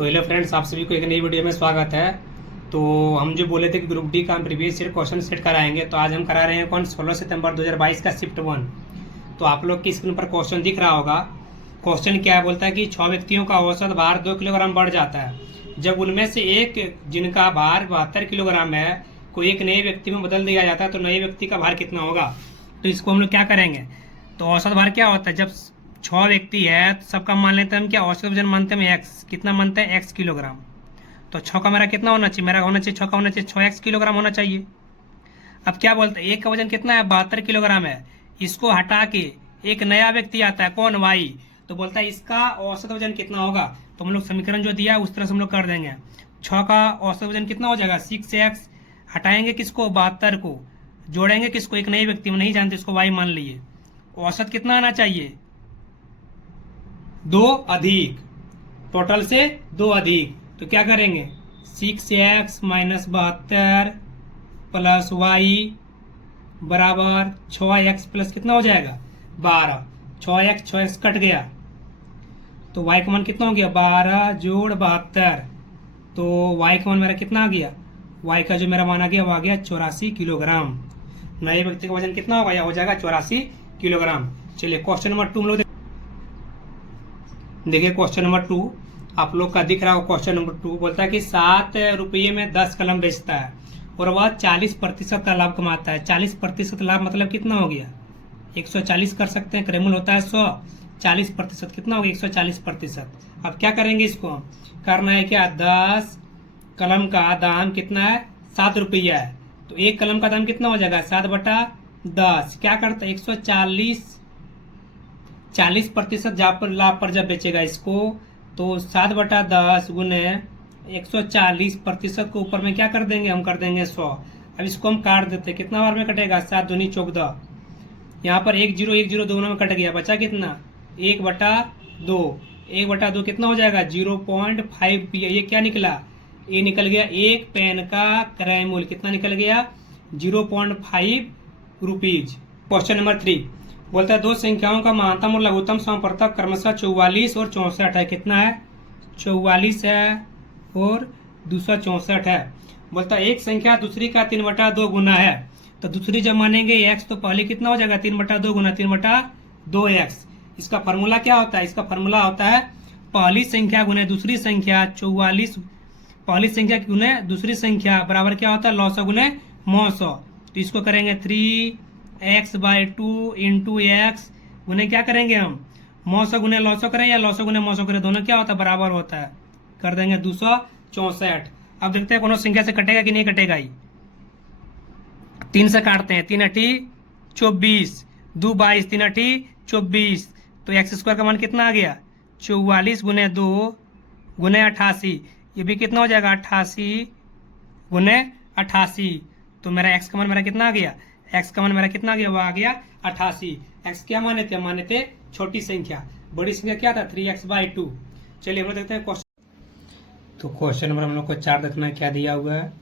तो hello friends, आप सभी को एक नई वीडियो में स्वागत है। तो हम जो बोले थे कि ग्रुप डी का हम प्रीवियस ईयर क्वेश्चन सेट कराएंगे, तो आज हम करा रहे हैं कौन 16 सितंबर 2022 का शिफ्ट 1। तो आप लोग की स्क्रीन पर क्वेश्चन दिख रहा होगा। क्वेश्चन क्या है, बोलता है कि 6 व्यक्तियों का औसत भार 2 किलोग्राम बढ़ जाता है जब उनमें से एक, जिनका भार 72 किलोग्राम है, को एक नए व्यक्ति में बदल दिया जाता है, तो नए व्यक्ति का भार कितना होगा। तो इसको हम लोग क्या करेंगे, तो औसत भार क्या होता है, जब 6 व्यक्ति है तो सबका मान लेते हैं हम क्या, औसत वजन मानते हैं एक्स, कितना मानते हैं एक्स किलोग्राम। तो 6 का मेरा कितना होना चाहिए, मेरा होना चाहिए 6 का होना चाहिए 6x किलोग्राम होना चाहिए। अब क्या बोलते हैं, एक का वजन कितना है 72 किलोग्राम है, इसको हटा के एक नया व्यक्ति आता है कौन, वाई, तो बोलता है इसका औसत वजन कितना होगा। तो हम लोग समीकरण जो दिया है उस तरह से हम लोग कर देंगे। 6 का औसत वजन कितना हो जाएगा 6x, हटाएंगे किसको 72 को, जोड़ेंगे किसको, एक नए व्यक्ति में नहीं जानते इसको वाई मान लिए। औसत कितना आना चाहिए 2 अधिक, टोटल से 2 अधिक, तो क्या करेंगे 6x माइनस 72 प्लस वाई बराबर 6x प्लस कितना हो जाएगा 12। 6x कट गया तो y का मान कितना हो गया 12 जोड़ 72, तो y का मान मेरा कितना आ गया, y का जो मेरा मान आ गया वो आ गया 84 किलोग्राम। नए व्यक्ति का वजन कितना होगा, यह हो जाएगा 84 किलोग्राम। चलिए क्वेश्चन नंबर 2 हम लोग देखिए। क्वेश्चन नंबर 2 आप लोग का दिख रहा हो। क्वेश्चन नंबर 2 बोलता है कि 7 रुपये में 10 कलम बेचता है और वह 40% का लाभ कमाता है। 40% लाभ मतलब कितना हो गया 140 कर सकते हैं, क्रेमुल होता है 100, 40% कितना हो गया 140%। अब क्या करेंगे, इसको करना है क्या, 10 कलम का दाम कितना है 7 रुपया है, तो एक कलम का दाम कितना हो जाएगा 7/10। क्या करता है 40% लाभ पर जब बेचेगा इसको, तो 7/10 गुने 140% को ऊपर में क्या कर देंगे, हम कर देंगे 100। अब इसको हम काट देते, कितना बार में कटेगा 7 दूनी 14, यहाँ पर 1 0 1 0 दोनों में कट गया, बचा कितना 1/2। 1/2 कितना हो जाएगा 0.5। ये क्या निकला, ये निकल गया एक पेन का क्रय मूल्य कितना निकल गया 0.5 रुपीज। क्वेश्चन नंबर 3 बोलता है दो संख्याओं का महानतम और लघुत्तम समपर्थक क्रमशः 44 और 64 है। कितना है 44 है और दूसरा 64 है। बोलता है एक संख्या दूसरी का 3/2 गुना है, तो दूसरी जब मानेंगे x, तो पहले कितना हो जाएगा 3/2 गुना 3/2x। इसका फॉर्मूला क्या होता है, इसका फॉर्मूला होता है पहली संख्या गुने दूसरी संख्या 44, पहली संख्या गुने दूसरी संख्या बराबर क्या होता है लॉसो गुने मौसो। तो इसको करेंगे 3x/2 इंटू एक्स गुने क्या करेंगे हम मौसो गुने लॉसो करें या लॉसो गुने मौसो करें, दोनों क्या होता है बराबर होता है, कर देंगे 264। अब देखते हैं कौन संख्या से कटेगा कि नहीं कटेगा। ही 3 से काटते हैं, 3 अठी 24, 2 22, 3 अठी 24, तो एक्स स्क्वायर का मान कितना आ गया 44 गुने 2 गुने 88, ये भी कितना हो जाएगा 88 गुने 88। तो मेरा एक्स का मान मेरा कितना आ गया, एक्स का मान मेरा कितना आ गया, वो आ गया 88। एक्स क्या माने थे, माने थे छोटी संख्या, बड़ी संख्या क्या था 3x/2। चलिए हम लोग देखते हैं क्वेश्चन। तो क्वेश्चन नंबर हम लोग को 4 देखना है, क्या दिया हुआ है,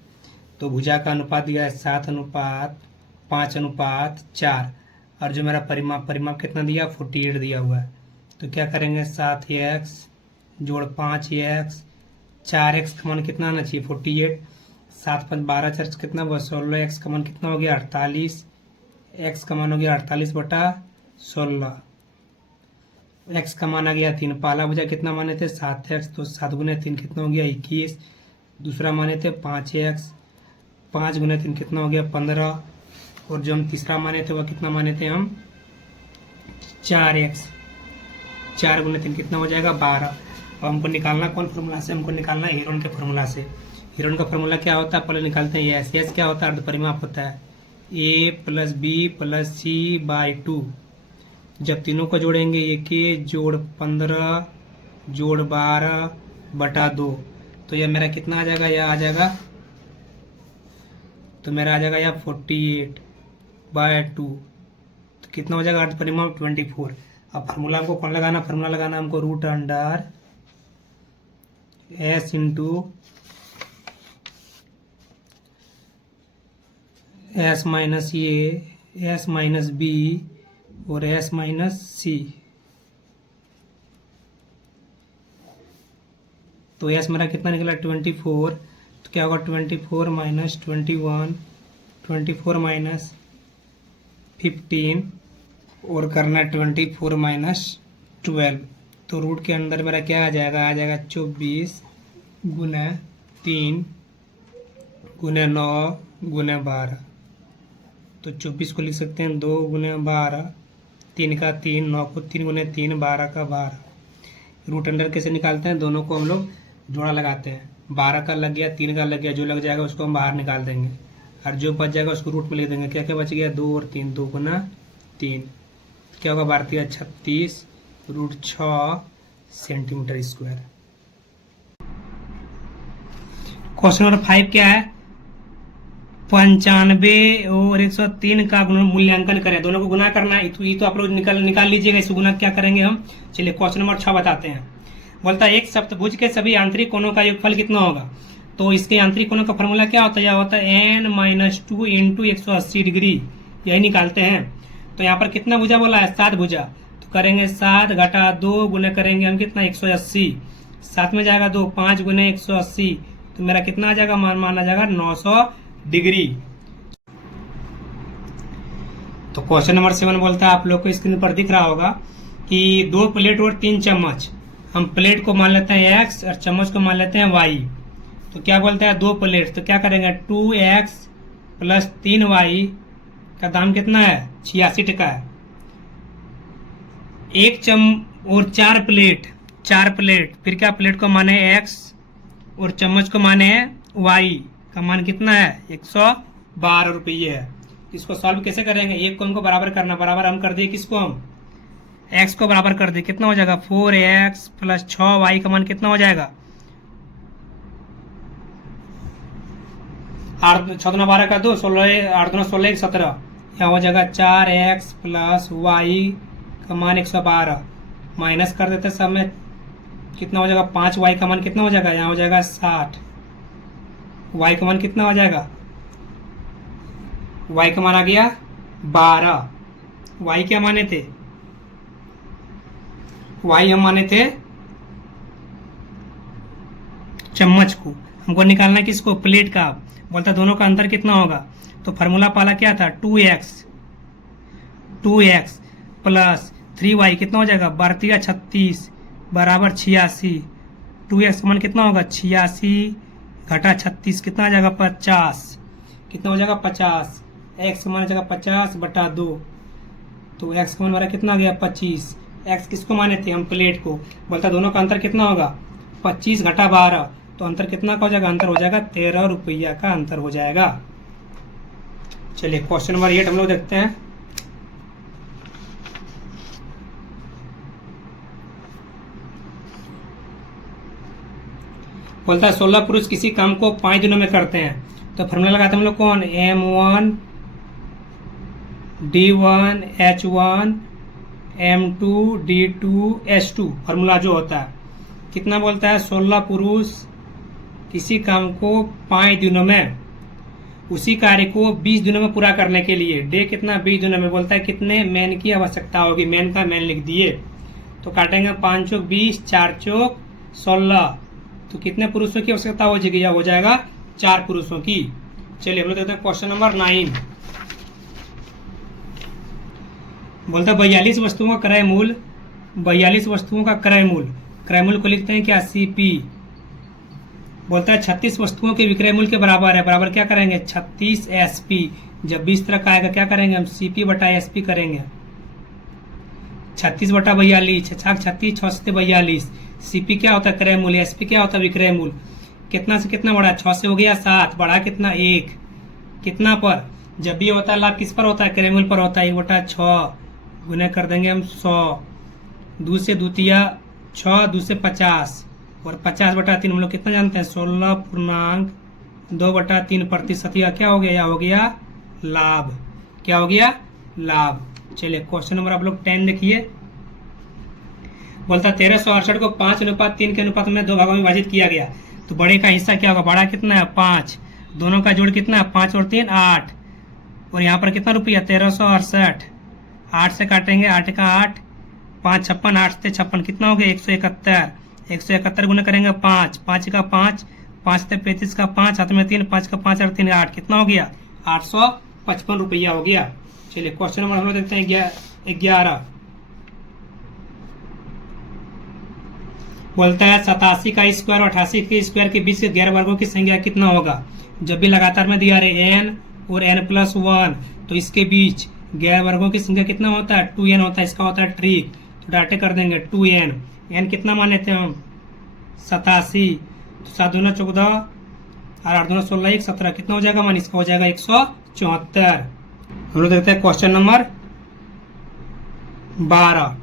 तो भुजा का अनुपात दिया है 7:5:4, और जो मेरा परिमाप कितना दिया 48 दिया हुआ है। तो क्या करेंगे 7x जोड़ 5x, 4x का मान कितना आना चाहिए 48, 7 5 12 4 कितना हुआ 16, x का मान कितना हो गया 48, x का मान हो गया 48/16, x का मान आ गया 3। पहला भुजा कितना माने थे 7x, तो 7 गुने 3 कितना हो गया 21, दूसरा माने थे 5x, 5 गुने 3 कितना हो गया 15, और जो हम तीसरा माने थे वह कितना माने थे हम 4x, 4 गुने 3 कितना हो जाएगा 12। अब हमको निकालना कौन फॉर्मूला से, हमको निकालना है हीरोन के फॉर्मूला से। हीरोन का फॉर्मूला क्या होता है पहले निकालते हैं, एस क्या होता है अर्धपरिमाप होता है a + b + c/2। जब तीनों को जोड़ेंगे 1 जोड़ 15 जोड़ 12/2, तो यह मेरा कितना आ जाएगा, यह आ जाएगा, तो मेरा आ जाएगा यह 48/2, तो कितना हो जाएगा अर्धपरिमाप 24। अब फार्मूला हमको कौन लगाना, फार्मूला लगाना हमको √S इंटू S माइनस ये S माइनस B और S माइनस C। तो एस मेरा कितना निकला 24। तो क्या होगा 24 माइनस 21, 24 माइनस 15 और करना 24 माइनस 12। तो रूट के अंदर मेरा क्या आ जाएगा 24 गुना 3 गुना 9 गुना 12। तो 24 को लिख सकते हैं 2 गुना 12, 3 का 3, 9 को 3 गुना 3, 12 का 12। रूट अंडर कैसे निकालते हैं, दोनों को हम लोग जोड़ा लगाते हैं। 12 का लग गया, 3 का लग गया, जो लग जाएगा उसको हम बाहर निकाल देंगे और जो बच जाएगा उसको रूट में लिख देंगे। क्या क्या बच गया 2 और 3, 2 गुना 3, क्या होगा भारतीय 36 root 6 centimetre square. Question number 5 क्या है, 95 और 103 का मूल्यांकन करें। दोनों को गुना करना है, ये तो आप लोग निकाल लीजिएगा। इसे गुना क्या करेंगे हम, चलिए क्वेश्चन नंबर 6 बताते हैं। बोलता है एक सप्तभुज के सभी आंतरिक कोणों का योगफल कितना होगा। तो इसके आंतरिक कोणों का फॉर्मूला क्या होता है, यह होता है n-2 इंटू 180 डिग्री, यही निकालते हैं। तो यहाँ पर कितना भुजा बोला है 7 भुजा, तो करेंगे 7 घटा 2 गुना करेंगे हम कितना 180, 7 में जाएगा 2, 5 गुना 180, तो मेरा कितना आ जाएगा मान आ जाएगा 900 डिग्री। तो क्वेश्चन नंबर 7 बोलता है, आप लोग को स्क्रीन पर दिख रहा होगा कि 2 प्लेट और 3 चम्मच। हम प्लेट को मान लेते हैं x और चम्मच को मान लेते हैं y। तो क्या बोलता है 2 प्लेट, तो क्या करेंगे 2x प्लस 3y का दाम कितना है 86 टका है। एक और 4 प्लेट, फिर क्या प्लेट को माने x और चम्मच को माने y का मान कितना है 112 रुपये है। इसको सॉल्व कैसे करेंगे, एक को हमको बराबर करना, बराबर हम कर दिए किसको, हम x को बराबर कर दिए, कितना हो जाएगा 4x प्लस 6y का मान कितना हो जाएगा 8 6 दूना 12 का 2, 16 8 दूना 16 17, यहाँ हो जाएगा 4x प्लस y का मान 112, माइनस कर देते सब में कितना हो जाएगा 5y का मान कितना हो जाएगा, यहाँ हो जाएगा 60, y का मान कितना हो जाएगा, y का मान आ गया 12। y क्या माने थे, y हम माने थे चम्मच को, हमको निकालना है किसको प्लेट का। बोलता दोनों का अंतर कितना होगा, तो फार्मूला पहला क्या था 2x प्लस 3y कितना हो जाएगा 32 बराबर 86, 2x का मान कितना होगा 86 घटा 36 कितना आ जाएगा 50, कितना हो जाएगा 50, x का मान आ जाएगा 50 बटा 2, तो x का मान हमारा कितना आ गया 25। x किसको माने थे हम प्लेट को। बोलता दोनों का अंतर कितना होगा 25 घटा 12, तो अंतर कितना का हो जाएगा, अंतर हो जाएगा 13 रुपया का अंतर हो जाएगा। चलिए क्वेश्चन नंबर 8 हम लोग देखते हैं। बोलता है 16 पुरुष किसी काम को 5 दिनों में करते हैं। तो फॉर्मूला लगाते हैं हम लोग कौन, M1 D1 H1 M2 D2 H2 formula जो होता है। कितना बोलता है 16 पुरुष किसी काम को 5 दिनों में, उसी कार्य को 20 दिनों में पूरा करने के लिए डे कितना 20 दिनों में। बोलता है कितने मैन की आवश्यकता होगी, मैन का मैन लिख दिए। तो काटेंगे 5 चौक 20, 4 चौक 16, तो कितने पुरुषों की आवश्यकता हो जाएगी, या हो जाएगा 4 पुरुषों की। चलिए हम लोग देखते हैं क्वेश्चन नंबर 9। बोलता है 42 वस्तुओं का क्रय मूल्य, 42 वस्तुओं का क्रय मूल्य को लिखते हैं क्या CP। बोलता है 36 वस्तुओं के विक्रय मूल्य के बराबर है, बराबर क्या करेंगे 36 SP। जब 20 तरह का आएगा क्या करेंगे हम CP बटा SP करेंगे, 36 बटा 42, 36 6 से 42। CP क्या होता है क्रय मूल्य, SP क्या होता है विक्रय मूल्य। कितना से कितना बढ़ा 6 से हो गया 7, बढ़ा कितना 1, कितना पर, जब भी होता है लाभ किस पर होता है क्रय मूल्य पर होता है, 1 बटा 6 गुना कर देंगे हम 100, 2 से द्वितीय 6, 2 से 50 और 50 बटा 3 हम लोग कितना जानते हैं 16.2 बटा 3%। यह क्या हो गया, यह हो गया लाभ, क्या हो गया लाभ। चलिए क्वेश्चन नंबर आप लोग 10 देखिए। बोलता 1368 को 5:3 के अनुपात में 2 भागों में विभाजित किया गया। तो बड़े का हिस्सा क्या होगा, बड़ा कितना है 5, दोनों का जोड़ कितना है 5 और 3 8, और यहाँ पर कितना रुपया 1368, 8 से काटेंगे 8 का 8, 5 56, 8 से 56 कितना हो गया 171, 171 गुना करेंगे 5, 5 का 5, 5 35 का 5, हाथ में 3, 5 का 5 और 3 8, कितना हो गया 855 रुपया हो गया। चलिए क्वेश्चन नंबर हम लोग देखते हैं 11। बोलता है 87 का स्क्वायर और 88 के स्क्वायर के बीच के गैर वर्गों की संख्या कितना होगा। जब भी लगातार में दिया रहे n और n+1 तो इसके बीच गैर वर्गों की संख्या कितना होता है 2n होता है। इसका होता है ट्रिक, तो डाटे कर देंगे 2n। n कितना माने थे हम 87, तो 7 दूना 14 और 8 दूना 16, 1 17, कितना हो जाएगा मान इसका हो जाएगा 174। हम लोग देखते हैं क्वेश्चन नंबर 12।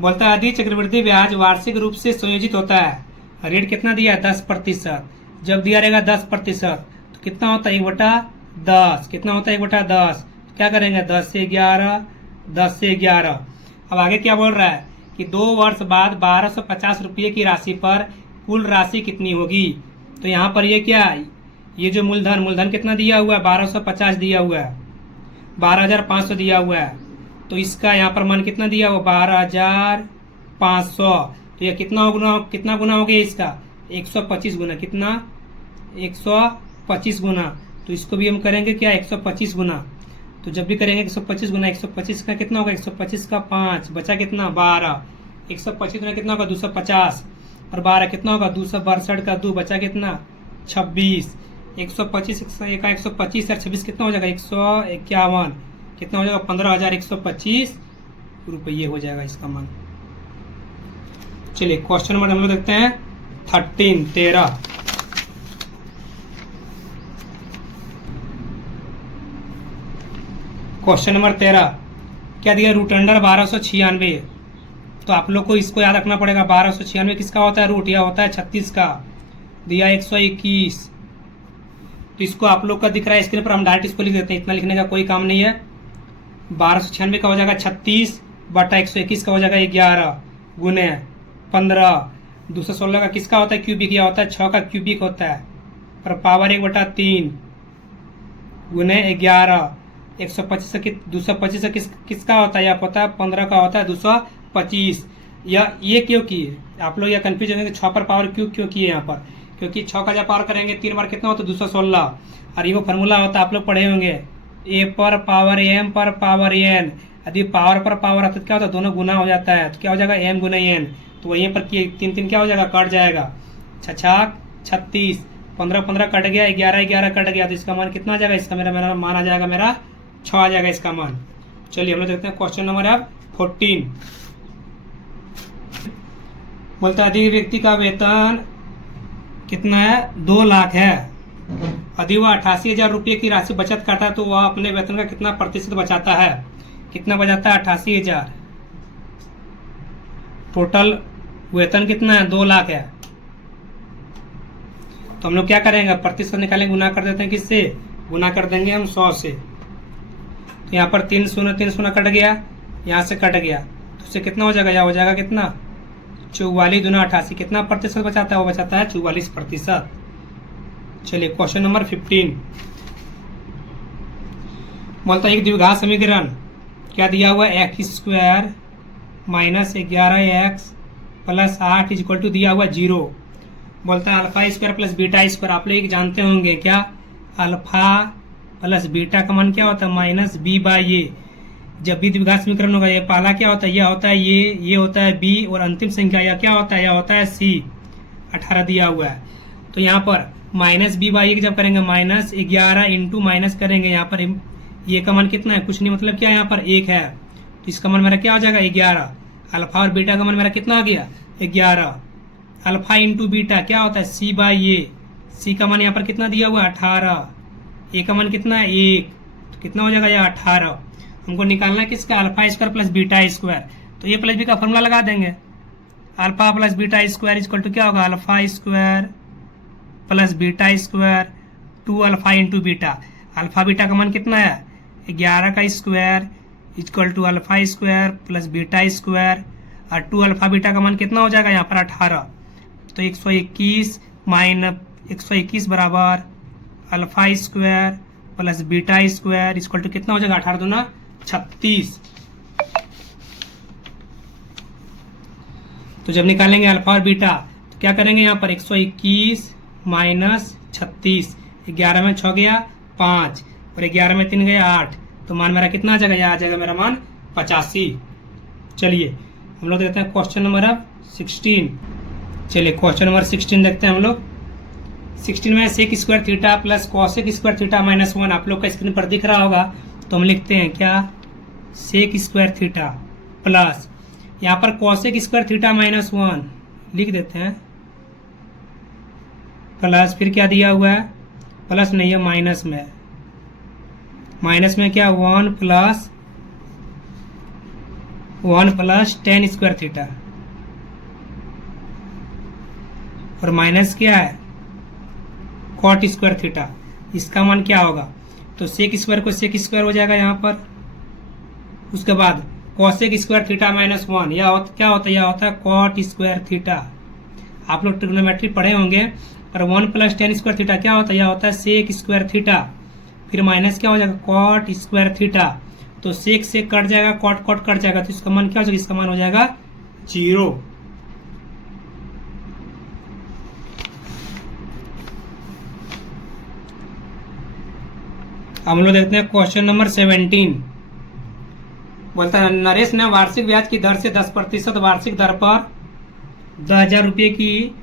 बोलता है यदि चक्रवृद्धि ब्याज वार्षिक रूप से संयोजित होता है, रेट कितना दिया है 10%। जब दिया रहेगा 10% तो कितना होता है 1/10, कितना होता है 1/10, तो क्या करेंगे 10 से 11, 10 से 11। अब आगे क्या बोल रहा है कि 2 वर्ष बाद 1250 रुपये की राशि पर कुल राशि कितनी होगी। तो यहाँ पर ये क्या है, ये जो मूलधन कितना दिया हुआ है 1250 दिया हुआ है, 12,500 दिया हुआ है, तो इसका यहाँ पर मान कितना दिया हुआ 12,500। तो यह कितना गुना हो गया इसका 125 गुना, कितना 125 गुना। तो इसको भी हम करेंगे क्या 125 गुना। तो जब भी करेंगे 125 गुना, 125 का कितना होगा 125 का 5, बचा कितना 12, 125 गुना कितना होगा 250 और 12 कितना होगा 262 का 2, बचा कितना 26। 125 का 125 और 26 कितना हो जाएगा 151, कितना हो जाएगा 15,125 रुपये हो जाएगा इसका मान। चलिए क्वेश्चन नंबर हम लोग देखते हैं 13। क्वेश्चन नंबर 13 क्या दिया रूट अंडर 1296। तो आप लोग को इसको याद रखना पड़ेगा 1296 किसका होता है रूट, यह होता है 36 का, दिया 121। तो इसको आप लोग का दिख रहा है स्क्रीन पर, हम डायरेक्ट इसको लिख देते हैं, इतना लिखने का कोई काम नहीं है। 1296 का हो जाएगा 36 बटा 121 का हो जाएगा 11 गुने 15। 216 का किसका होता है क्यूबिक, यह होता है 6 का क्यूबिक होता है, और पावर 1/3 गुने 11। 125 225 किसका होता है, यह होता है 15 का होता है 225। ये क्यों किए आप लोग, यह कंफ्यूज होंगे कि 6 पर पावर क्यों किए यहाँ पर, क्योंकि 6 का जब पावर करेंगे 3 बार कितना होता है 216, और ये वो फॉर्मूला होता है आप लोग पढ़े होंगे a पर पावर m पर पावर n। यदि पावर पर पावर आता है तो क्या होता है दोनों गुना हो जाता है, तो क्या हो जाएगा m गुना n। तो वहीं पर 3 क्या हो जाएगा कट जाएगा, 6 36, 15 कट गया, 11 कट गया, तो इसका मान कितना आ जाएगा, इसका मेरा मान आ जाएगा मेरा 6 आ जाएगा इसका मान। चलिए हम लोग देखते हैं क्वेश्चन नंबर अब 14। बोलता है यदि व्यक्ति का वेतन कितना है 2 लाख है, यदि वह 88,000 रुपये की राशि बचत करता है तो वह अपने वेतन का कितना प्रतिशत बचाता है, कितना बचाता है 88,000। टोटल वेतन कितना है 2 लाख है, तो हम लोग क्या करेंगे प्रतिशत निकालेंगे, गुना कर देते हैं किससे, गुना कर देंगे हम 100 से। तो यहाँ पर 3 शून्य कट गया, यहाँ से कट गया, तो उससे कितना हो जाएगा, यह हो जाएगा कितना 44 दूना 88, कितना प्रतिशत बचाता है, वो बचाता है 44%। चलिए क्वेश्चन नंबर 15। बोलता है एक द्विघात समीकरण क्या दिया हुआ है x² minus 11x plus 8 equal to दिया हुआ 0। बोलता है alpha square plus beta square, आप लोग जानते होंगे क्या, अल्फा प्लस बीटा का मान क्या होता है माइनस b/a। जब भी द्विघात समीकरण होगा ये पहला क्या होता है, यह होता है ये होता है b, और अंतिम संख्या यह क्या होता है, यह होता है c। 18 दिया हुआ है, तो यहाँ पर माइनस b/a जब करेंगे माइनस 11 इंटू माइनस करेंगे, यहाँ पर ये का मान कितना है, कुछ नहीं मतलब क्या यहाँ पर 1 है, तो इसका मान मेरा क्या हो जाएगा 11। अल्फा और बीटा का मान मेरा कितना आ गया 11। अल्फा इंटू बीटा क्या होता है c/a, c का मान यहाँ पर कितना दिया हुआ है 18, a का मान कितना है 1, तो कितना हो जाएगा यह 18। हमको निकालना है किसका alpha square plus beta square, तो ये प्लस बी का फॉर्मूला लगा देंगे, alpha plus beta square equal to क्या होगा alpha square plus beta square 2 alpha into beta. Alpha beta का मान कितना है 11 का square equal to alpha square plus beta square, और 2 अल्फा बीटा का मान कितना हो जाएगा यहाँ पर 18, तो 121 बराबर alpha square plus beta square equal to कितना हो जाएगा 18 दूना 36। तो जब निकालेंगे अल्फा और बीटा क्या करेंगे यहाँ पर 121 माइनस 36, 11 में 6 गया 5 और 11 में 3 गया 8, तो मान मेरा कितना आ जाएगा, यह आ जाएगा मेरा मान 85। चलिए हम लोग देखते हैं क्वेश्चन नंबर अब 16। चलिए क्वेश्चन नंबर 16 देखते हैं हम लोग। 16 में sec square theta plus cosec square theta minus 1 आप लोग का स्क्रीन पर दिख रहा होगा, तो हम लिखते हैं क्या, सेक स्क्वायर थीटा प्लस यहाँ पर कॉसेक स्क्वायर थीटा माइनस 1 लिख देते हैं, प्लस फिर क्या दिया हुआ है, प्लस नहीं है माइनस में, माइनस में क्या 1 प्लस टेन स्क्वायर थीटा और माइनस क्या है कॉट स्क्वायर थीटा। इसका मान क्या होगा, तो सेक स्क्वायर को सेक स्क्वायर हो जाएगा यहाँ पर। उसके बाद कॉसेक स्क्वायर थीटा माइनस 1 क्या होता है, यह होता है कॉट स्क्वायर थीटा। आप लोग ट्रिग्नोमेट्री पढ़े होंगे। और 1 प्लस टेन स्क्वायर थीटा क्या होता है, यह होता है सेक स्क्वायर थीटा। फिर माइनस क्या हो जाएगा कॉट स्क्वायर थीटा, तो सेक से कट जाएगा, कॉट कट जाएगा, तो इसका मान क्या हो जाएगा, इसका मान हो जाएगा 0। हम लोग देखते हैं क्वेश्चन नंबर 17। बोलता है नरेश ने वार्षिक ब्याज की दर से 10% वार्षिक दर पर 10,000 रुपये की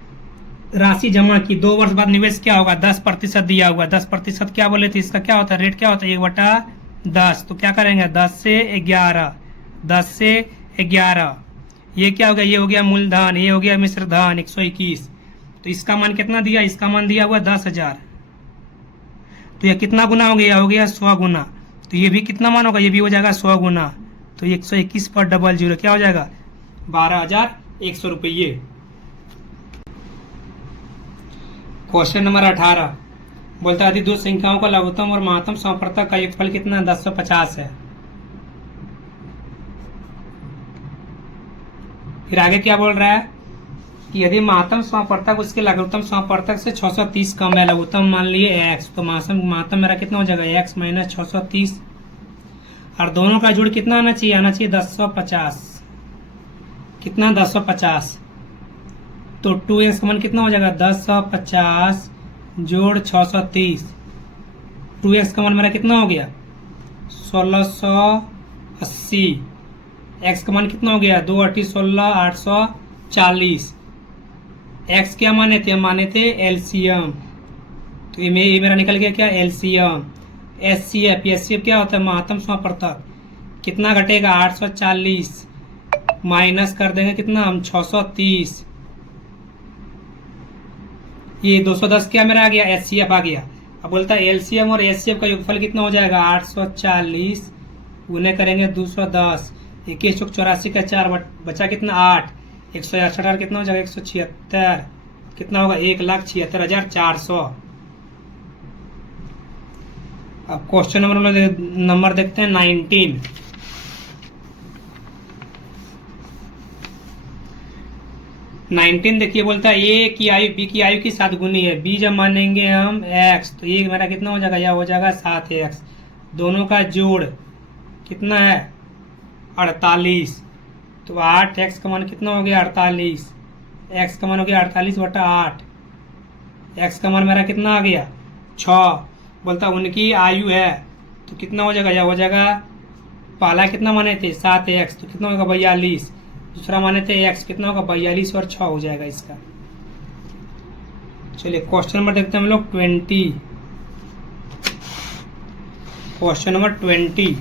राशि जमा की। 2 वर्ष बाद निवेश क्या होगा, 10% दिया हुआ। 10% क्या बोले थे, इसका क्या होता है, रेट क्या होता है 1/10। तो क्या करेंगे 10 से 11, ये क्या हो गया, ये हो गया मूलधन, ये हो गया मिश्र धन 121। तो इसका मान कितना दिया, इसका मान दिया हुआ 10,000। तो यह कितना गुना हो गया, हो गया 100 गुना। तो ये भी कितना मान होगा, ये भी हो जाएगा 100 गुना। तो 121 पर 00 क्या हो जाएगा 12,100 रुपये। क्वेश्चन नंबर 18 बोलता है यदि दो संख्याओं का लघुत्तम और महत्तम समप्रतक का योगफल कितना है, 1050 है। फिर आगे क्या बोल रहा है कि यदि महत्तम समप्रतक उसके लघुत्तम समप्रतक से 630 कम है, लघुत्तम मान लिए x, तो महत्तम मेरा कितना हो जाएगा x माइनस 630। और दोनों का जोड़ कितना आना चाहिए, 1050। कितना 1050, तो 2x का मान कितना हो जाएगा 1050 जोड़ 630। 2x का मान मेरा कितना हो गया 1680। x का मान कितना हो गया 2 8 16 840। x क्या माने थे एलसीएम, तो ये मेरा निकल गया क्या एलसीएम। एचसीएफ क्या होता है महत्तम समप्रतक, कितना घटेगा 840 माइनस कर देंगे कितना हम 630। ये 210 क्या मेरा आ गया एचसीएफ आ गया। अब बोलता है एलसीएम और एचसीएफ का योगफल कितना हो जाएगा 840 गुने करेंगे 210, 21 चौक 84 का 4 बचा कितना 8, 168 कितना हो जाएगा 176, कितना होगा 1,76,400। अब क्वेश्चन नंबर देखते हैं 19। देखिए बोलता है ए की आयु बी की आयु की 7 गुनी है। बी जब मानेंगे हम x, तो ये मेरा कितना हो जाएगा, यह हो जाएगा 7x। दोनों का जोड़ कितना है 48, तो 8x का मान कितना हो गया 48। x का मान हो गया 48/8। x का मान मेरा कितना आ गया 6। बोलता उनकी आयु है, तो कितना हो जाएगा, यह हो जाएगा पहला कितना माने थे 7x, तो कितना होगा 42। दूसरा माने थे x, कितना होगा 42 और 6 हो जाएगा इसका। चलिए क्वेश्चन नंबर देखते हैं हम लोग 20। क्वेश्चन नंबर 20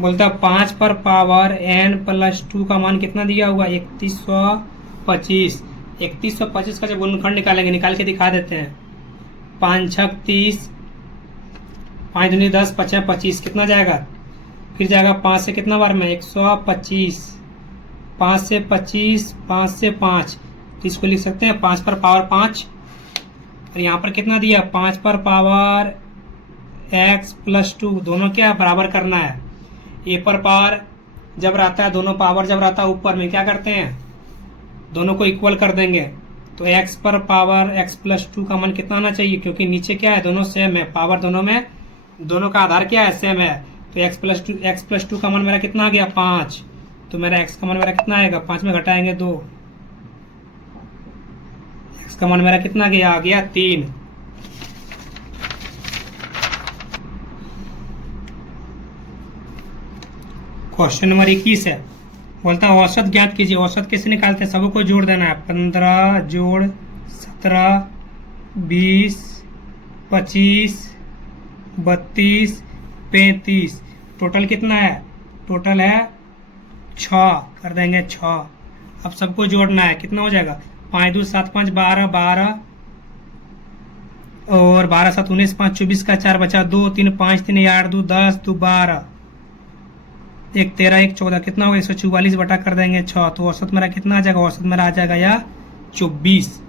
बोलता 5 पर पावर n प्लस 2 का मान कितना दिया हुआ 3125। 3125 का जब गुणनखंड निकालेंगे, निकाल के दिखा देते हैं। 5 6 30, 5 दूनी 10, 5 25 कितना जाएगा, फिर जाएगा 5 से कितना बार में 125, 5 से 25, 5 से 5, तो इसको लिख सकते हैं 5 पर पावर 5। और यहाँ पर कितना दिया 5 पर पावर x प्लस 2, दोनों क्या बराबर करना है। ए पर पावर जब रहता है, दोनों पावर जब रहता है ऊपर में क्या करते हैं दोनों को इक्वल कर देंगे। तो x पर पावर x प्लस 2 का मान कितना आना चाहिए, क्योंकि नीचे क्या है दोनों सेम है, पावर दोनों में, दोनों का आधार क्या है सेम है। तो x प्लस 2 का मान मेरा कितना आ गया 5, तो मेरा x का मान मेरा कितना आएगा 5 में घटाएंगे 2, इसका मान मेरा कितना गया, आ गया 3। क्वेश्चन नंबर 21 है, बोलता है औसत ज्ञात कीजिए। औसत कैसे निकालते हैं, सबको जोड़ देना है। 15 जोड़ 17 20 25 32 35, टोटल कितना है, टोटल है 6, कर देंगे 6। अब सबको जोड़ना है, कितना हो जाएगा, 5 2 7 5 12 12 और 12 7 19 5 24 का 4 बचा 2 3 5 3 8 2 10 2 12 1 13 1 14, कितना होगा 144 बटा कर देंगे 6। तो औसत मेरा कितना आ जाएगा, औसत मेरा आ जाएगा या 24।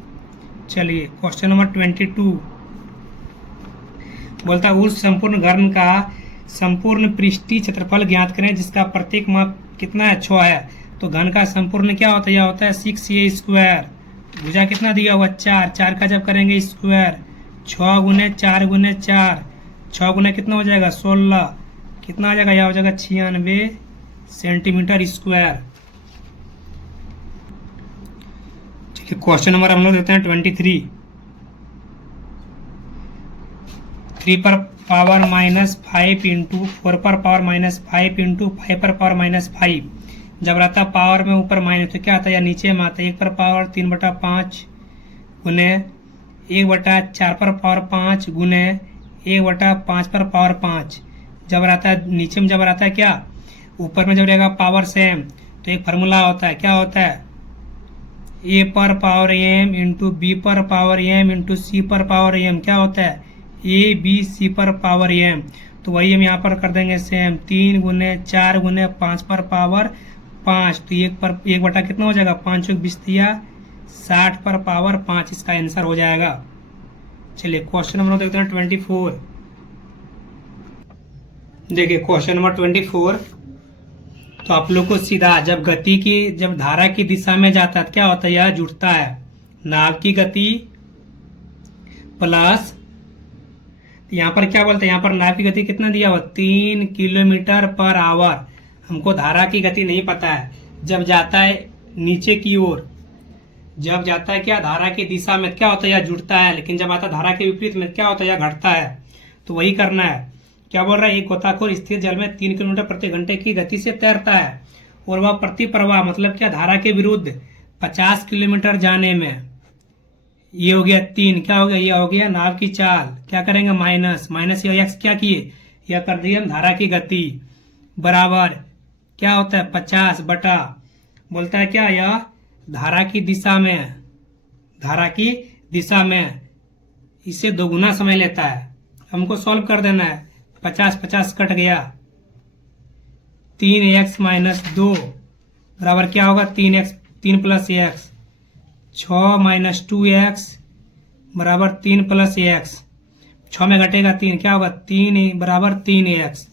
चलिए क्वेश्चन नंबर 22, बोलता है उस संपूर्ण घन का संपूर्ण पृष्ठीय क्षेत्रफल ज्ञात करें जिसका प्रत्येक माप कितना है, 6 है। तो घन का संपूर्ण क्या होता है, यह होता है 6a स्क्वायर। भुजा कितना दिया हुआ, 4, 4 का जब करेंगे स्क्वायर, 6 गुने 4 गुने 4, 6 गुने कितना हो जाएगा 16, कितना आ जाएगा, यह हो जाएगा 96 सेंटीमीटर स्क्वायर। ठीक है, क्वेश्चन नंबर हम लोग देते हैं 23। 3 पर पावर -5 इंटू 4 पर पावर -5 इंटू 5 पर पावर -5, जब रहता पावर में ऊपर माइनस तो क्या आता है या नीचे में आता है। 1 पर पावर 3/5 गुने 1/4 पर पावर 5 गुने 1/5 पर पावर 5, जब रहता है नीचे में, जब रहता है क्या ऊपर में, जब रहेगा पावर सेम तो एक फार्मूला होता है, क्या होता है, a पर पावर m इंटू बी पर पावर m इंटू सी पर पावर m, क्या होता है a b c पर पावर m। तो वही हम यहाँ पर कर देंगे सेम, 3 गुने 4 गुने 5 पर पावर 5, तो 1 पर 1 बटा कितना हो जाएगा, 5 20 दिया 60 पर पावर 5, इसका आंसर हो जाएगा। चलिए क्वेश्चन नंबर देखते हैं 24। देखिए क्वेश्चन नंबर 24, तो आप लोग को सीधा जब गति की, जब धारा की दिशा में जाता है क्या होता है, यह जुड़ता है नाव की गति प्लस, यहाँ पर क्या बोलते हैं, यहाँ पर नाव की गति कितना दिया हुआ 3 किलोमीटर पर आवर। हमको धारा की गति नहीं पता है, जब जाता है नीचे की ओर, जब जाता है क्या धारा की दिशा में क्या होता है, यह जुड़ता है, लेकिन जब आता है धारा के विपरीत में क्या होता है, यह घटता है। तो वही करना है। क्या बोल रहा है, एक गोताखोर स्थिर जल में 3 किलोमीटर प्रति घंटे की गति से तैरता है और वह प्रति प्रवाह मतलब क्या धारा के विरुद्ध 50 किलोमीटर जाने में, ये हो गया 3, क्या हो गया, ये हो गया नाव की चाल, क्या करेंगे माइनस ये एक्स क्या किए, यह कर दिए हम धारा की गति, बराबर क्या होता है 50 बटा, बोलता है क्या, यह धारा की दिशा में, धारा की दिशा में इससे दोगुना समय लेता है। हमको सॉल्व कर देना है, 50 50 कट गया, 3x - 2 बराबर क्या होगा 3x 3 + x, 6 - 2x बराबर 3 + x, 6 में घटेगा 3, क्या होगा 3 बराबर 3x।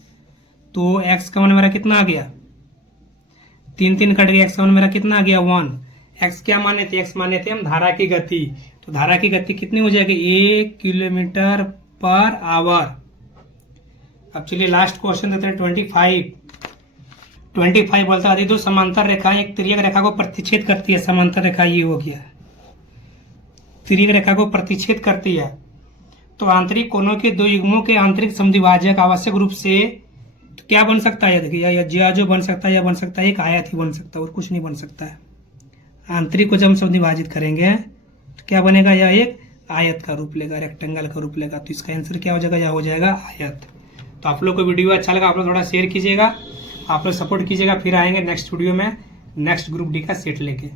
तो x का मान मेरा कितना आ गया, 3 3 कट गया, x का मान मेरा कितना आ गया 1। x क्या माने थे, x माने थे हम धारा की गति, तो धारा की गति कितनी हो जाएगी 1 किलोमीटर पर आवर। अब चलिए लास्ट क्वेश्चन देते हैं 25 बोलता है दो समांतर रेखाएं एक तिर्यक रेखा को प्रतिच्छेद करती है। समांतर रेखा ये हो गया, तिर्यक रेखा को प्रतिच्छेद करती है। तो आंतरिक कोनों के दो युग्मों के आंतरिक समद्विभाजक आवश्यक रूप से तो क्या बन सकता है, देखिए या जो बन सकता है या बन सकता है एक आयत ही बन सकता है और कुछ नहीं बन सकता है। आंतरिक को जब हम समद्विभाजित करेंगे तो क्या बनेगा, यह एक आयत का रूप लेगा, रेक्टेंगल का रूप लेगा। तो इसका आंसर क्या हो जाएगा, यह हो जाएगा आयत। तो आप लोग को वीडियो अच्छा लगा, आप लोग थोड़ा शेयर कीजिएगा, आप लोग सपोर्ट कीजिएगा। फिर आएंगे नेक्स्ट वीडियो में नेक्स्ट ग्रुप डी का सेट लेके।